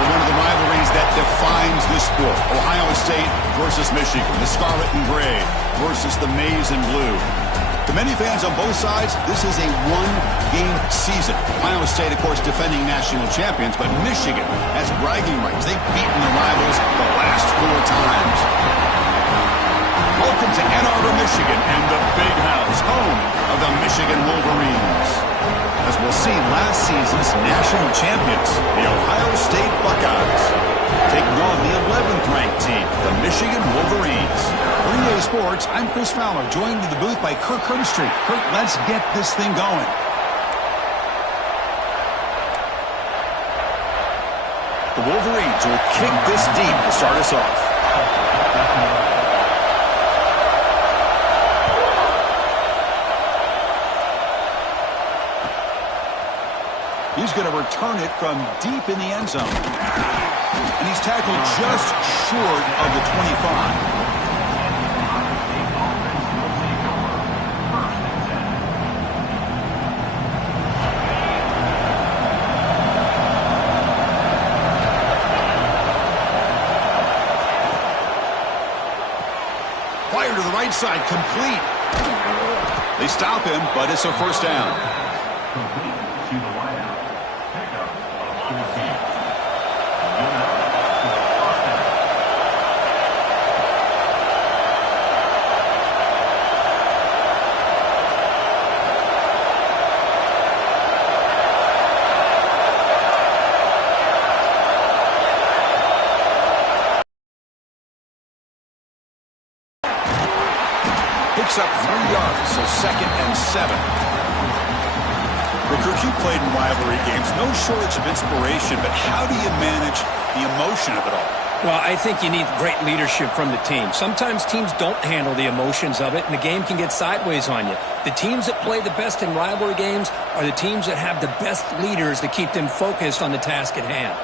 for one of the rivalries that defines this sport. Ohio State versus Michigan. The scarlet and gray versus the maize and blue. To many fans on both sides, this is a one-game season. Ohio State, of course, defending national champions, but Michigan has bragging rights. They've beaten the rivals the last 4 times. Welcome to Ann Arbor, Michigan, and the Big House, home of the Michigan Wolverines. As we'll see, last season's national champions, the Ohio State Buckeyes, taking on the 11th-ranked team, the Michigan Wolverines. For EA Sports, I'm Chris Fowler, joined in the booth by Kirk Herbstreit. Kirk, let's get this thing going. The Wolverines will kick this deep to start us off. He's going to return it from deep in the end zone. And he's tackled just short of the 25. Fire to the right side, complete. They stop him, but it's a first down. Picks up 3 yards, so 2nd and 7. Well, Kirk, you played in rivalry games. No shortage of inspiration, but how do you manage the emotion of it all? Well, I think you need great leadership from the team. Sometimes teams don't handle the emotions of it, and the game can get sideways on you. The teams that play the best in rivalry games are the teams that have the best leaders to keep them focused on the task at hand.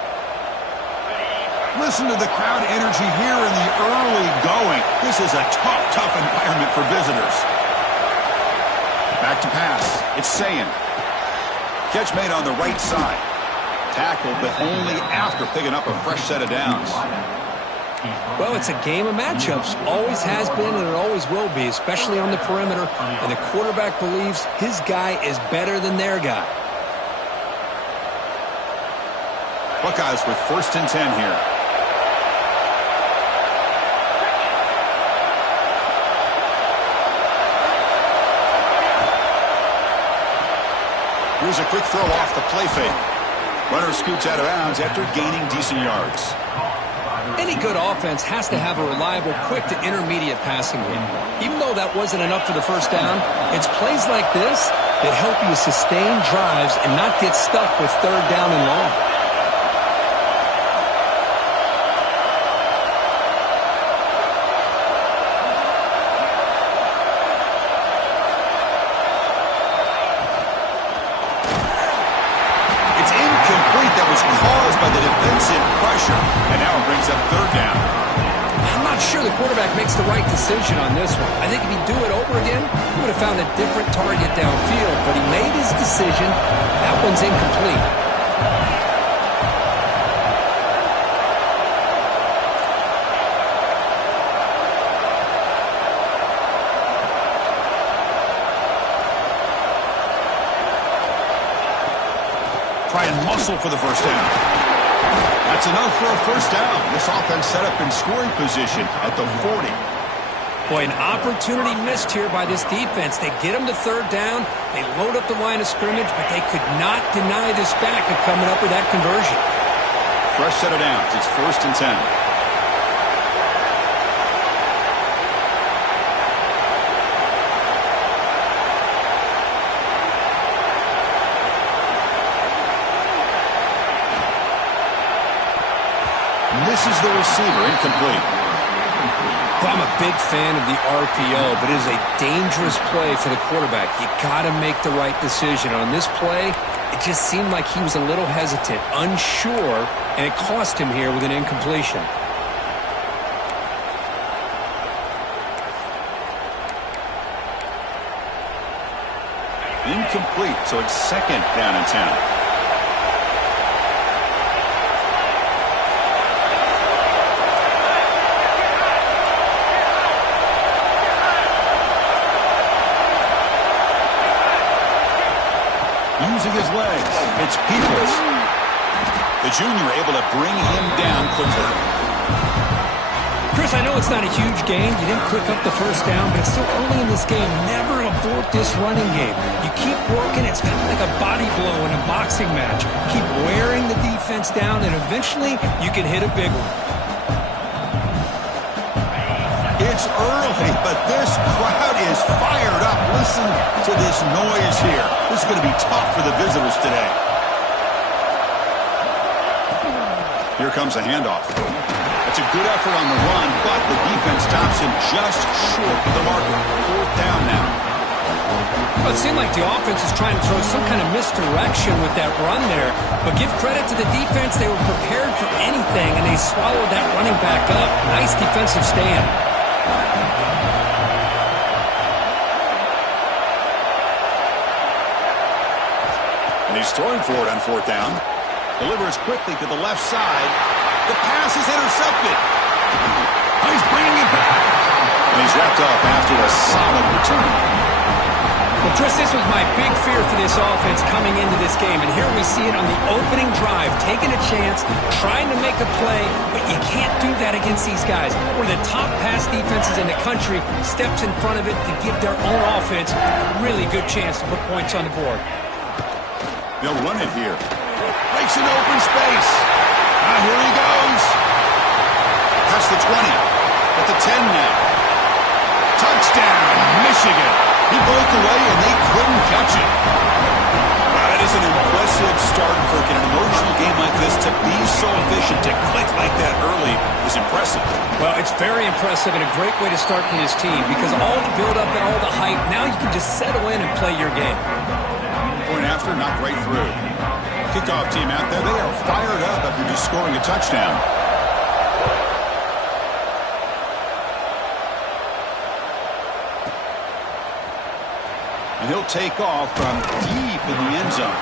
Listen to the crowd energy here in the early going. This is a tough environment for visitors. Back to pass. It's Sayin. Catch made on the right side. Tackled, but only after picking up a fresh set of downs. Well, it's a game of matchups. Always has been and it always will be, especially on the perimeter. And the quarterback believes his guy is better than their guy. Buckeyes with 1st and 10 here. Here's a quick throw off the play fake. Runner scoots out of bounds after gaining decent yards. Any good offense has to have a reliable, quick to intermediate passing game. Even though that wasn't enough for the first down, it's plays like this that help you sustain drives and not get stuck with 3rd down and long. And now it brings up 3rd down. I'm not sure the quarterback makes the right decision on this one. I think if he'd do it over again, he would have found a different target downfield, but he made his decision. That one's incomplete. Try and muscle for the first down. That's enough for a first down. This offense set up in scoring position at the 40. Boy, an opportunity missed here by this defense. They get them to 3rd down. They load up the line of scrimmage, but they could not deny this back of coming up with that conversion. Fresh set of downs. It's 1st and 10. Misses the receiver, incomplete. Well, I'm a big fan of the RPO, but it is a dangerous play for the quarterback. You got to make the right decision. On this play, it just seemed like he was a little hesitant, unsure, and it cost him here with an incompletion. Incomplete, so it's 2nd down and 10. using his legs. It's Peoples. The junior able to bring him down quickly. Chris, I know it's not a huge gain. You didn't quick up the first down, but it's still early in this game. Never abort this running game. You keep working. It's kind of like a body blow in a boxing match. Keep wearing the defense down, and eventually you can hit a big one. It's early, but this crowd is fired up. Listen to this noise here. This is going to be tough for the visitors today. Here comes a handoff. It's a good effort on the run, but the defense stops him just short of the marker. 4th down now. Well, it seemed like the offense is trying to throw some kind of misdirection with that run there. But give credit to the defense. They were prepared for anything, and they swallowed that running back up. Nice defensive stand. And he's throwing for it on 4th down. Delivers quickly to the left side. The pass is intercepted. Oh, he's bringing it back. And he's wrapped up after a solid return. Well, Chris, this was my big fear for this offense coming into this game. And here we see it on the opening drive, taking a chance, trying to make a play, but you can't do that against these guys. One of the top pass defenses in the country steps in front of it to give their own offense a really good chance to put points on the board. They'll run it here. Breaks into open space. Now here he goes. Past the 20. At the 10 now. Touchdown, Michigan. He broke away and they couldn't catch it. That is an impressive start for an emotional game like this. To be so efficient, to click like that early is impressive. Well, it's very impressive and a great way to start for this team because all the build-up and all the hype, now you can just settle in and play your game. Point after, knocked right through. Kickoff team out there, they are fired up after just scoring a touchdown. And he'll take off from deep in the end zone.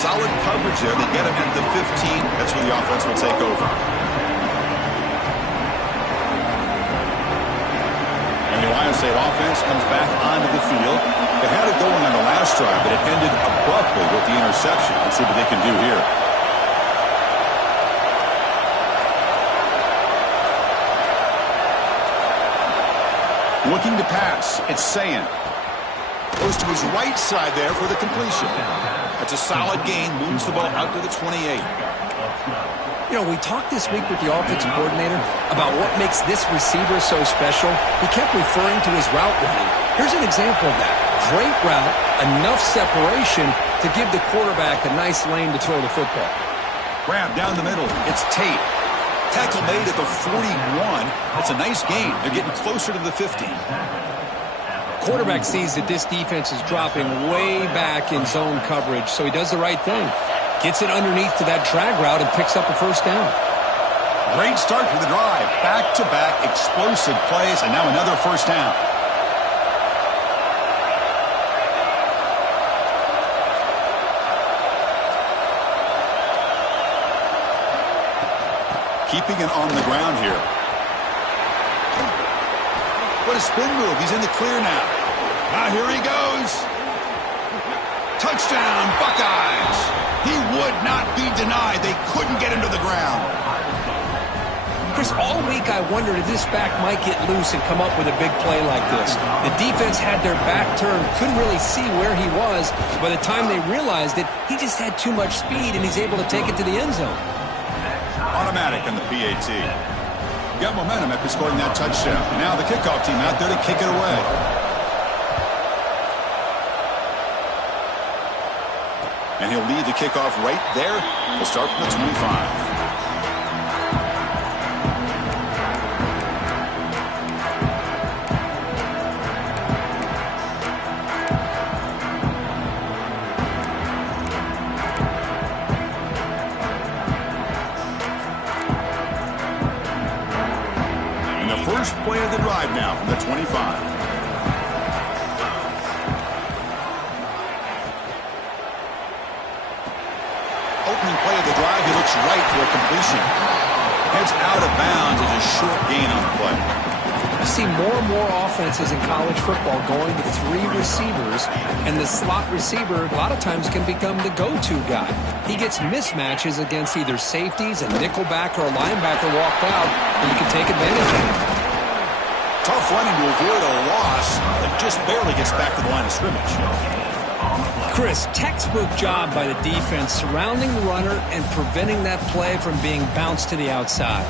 Solid coverage there. They get him at the 15. That's where the offense will take over. And the Ohio State offense comes back onto the field. They had it going on the last drive, but it ended abruptly with the interception. Let's see what they can do here. Looking to pass. It's Sayin. Goes to his right side there for the completion. That's a solid gain. Moves the ball out to the 28. You know, we talked this week with the offensive coordinator about what makes this receiver so special. He kept referring to his route running. Here's an example of that. Great route, enough separation to give the quarterback a nice lane to throw the football. Grab down the middle. It's Tate. Tackle made at the 41. It's a nice gain. They're getting closer to the 50. Quarterback sees that this defense is dropping way back in zone coverage, so he does the right thing. Gets it underneath to that drag route and picks up a first down. Great start to the drive. Back-to-back explosive plays, and now another first down. Keeping it on the ground here. What a spin move. He's in the clear now. Now here he goes. Touchdown, Buckeyes. He would not be denied. They couldn't get him to the ground. Chris, all week I wondered if this back might get loose and come up with a big play like this. The defense had their back turned, couldn't really see where he was. By the time they realized it, he just had too much speed, and he's able to take it to the end zone. Automatic on the PAT. Got momentum after scoring that touchdown. Now the kickoff team out there to kick it away. And he'll lead the kickoff right there. He'll start from the 25. First play of the drive now from the 25. Opening play of the drive, he looks right for a completion. Heads out of bounds as a short gain on the play. You see more and more offenses in college football going to 3 receivers, and the slot receiver a lot of times can become the go-to guy. He gets mismatches against either safeties, a nickelback, or a linebacker walked out, and you can take advantage of it. Tough running to avoid a loss that just barely gets back to the line of scrimmage. Chris, textbook job by the defense surrounding the runner and preventing that play from being bounced to the outside.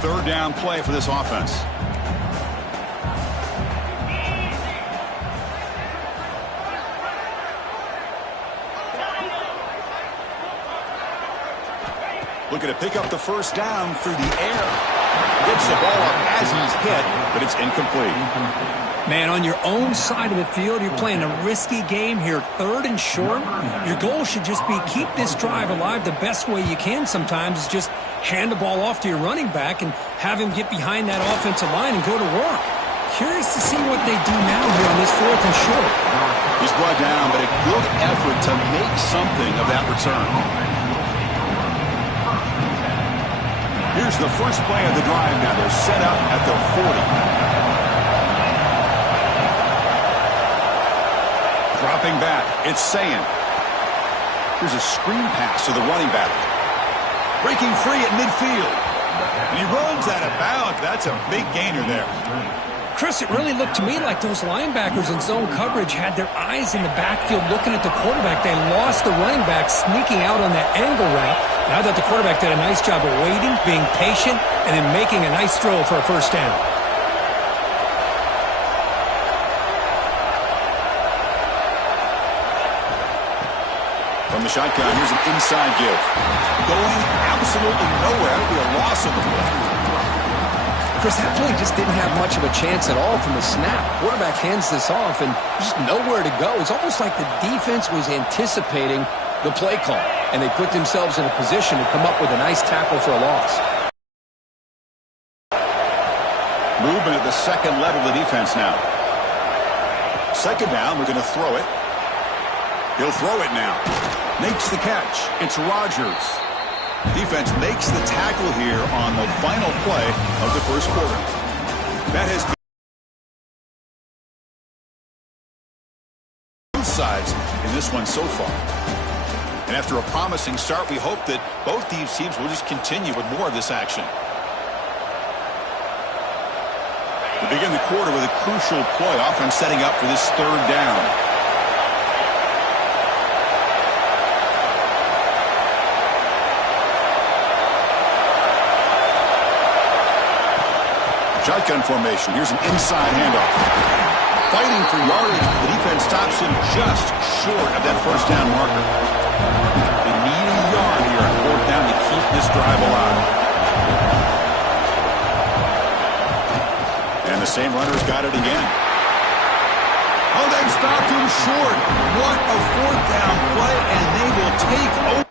Third down play for this offense. Looking to pick up the first down through the air. Gets the ball up as he's hit, but it's incomplete. Man, on your own side of the field, you're playing a risky game here, 3rd and short. Your goal should just be keep this drive alive the best way you can sometimes is just hand the ball off to your running back and have him get behind that offensive line and go to work. Curious to see what they do now here on this 4th and short. He's brought down, but a good effort to make something of that return. Here's the first play of the drive now. They're set up at the 40. Dropping back, it's Sayin. Here's a screen pass to the running back. Breaking free at midfield. And he runs out of bounds. That's a big gainer there. Chris, it really looked to me like those linebackers in zone coverage had their eyes in the backfield looking at the quarterback. They lost the running back sneaking out on that angle route. And I thought the quarterback did a nice job of waiting, being patient, and then making a nice throw for a first down. From the shotgun, here's an inside give. Going absolutely nowhere. That'll be a loss of the play. Chris, that play just didn't have much of a chance at all from the snap. Quarterback hands this off and just nowhere to go. It's almost like the defense was anticipating the play call, and they put themselves in a position to come up with a nice tackle for a loss. Movement at the second level of the defense now. Second down, we're going to throw it. He'll throw it now. Makes the catch. It's Rodgers. Defense makes the tackle here on the final play of the first quarter. That has been both sides in this one so far. And after a promising start, we hope that both these teams will just continue with more of this action. We begin the quarter with a crucial play, offense setting up for this 3rd down. Shotgun formation. Here's an inside handoff. Fighting for yardage. The defense stops him just short of that first down marker. They need a yard here on 4th down to keep this drive alive. And the same runner's got it again. Oh, they've stopped him short. What a 4th down play, and they will take over.